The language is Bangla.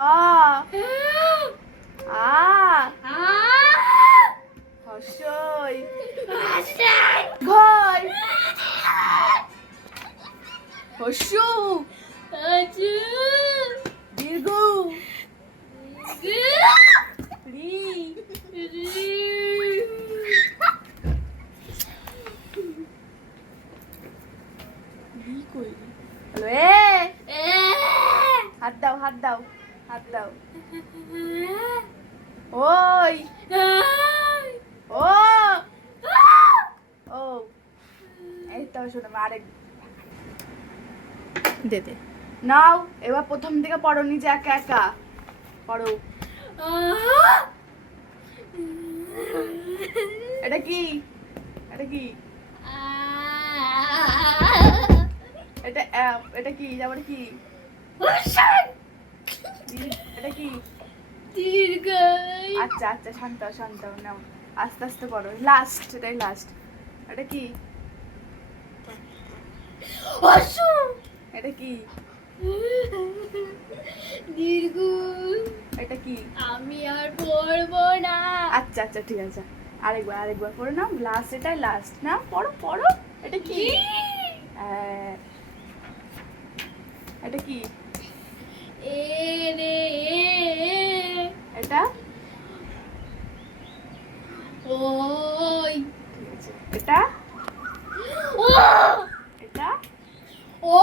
আ আ হর্ষই ঘয় হর্ষু দীর্ঘ রি রি কই হ্যালো হাত দাও হাত দাও হাত দাও ওই ও ও এই তো শোনো আরেক দে দে নাও এবার প্রথম থেকে পড়ো নিজে একা একা পড়ো এটা কি এটা কি এটা এটা কি তারপরে কি এটা কি আচ্ছা আচ্ছা শান্ত শান্ত নাও আস্তে আস্তে পড়ো লাস্ট এটাই লাস্ট এটা কি এটা কি দীর্ঘ এটা কি আমি আর পড়বো না। আচ্ছা আচ্ছা ঠিক আছে আরেকবার আরেকবার পড়ো নাও লাস্ট এটাই লাস্ট না পড়ো পড়ো এটা কি এটা কি এ রে এটা ওই ঠিক আছে এটা ও এটা ও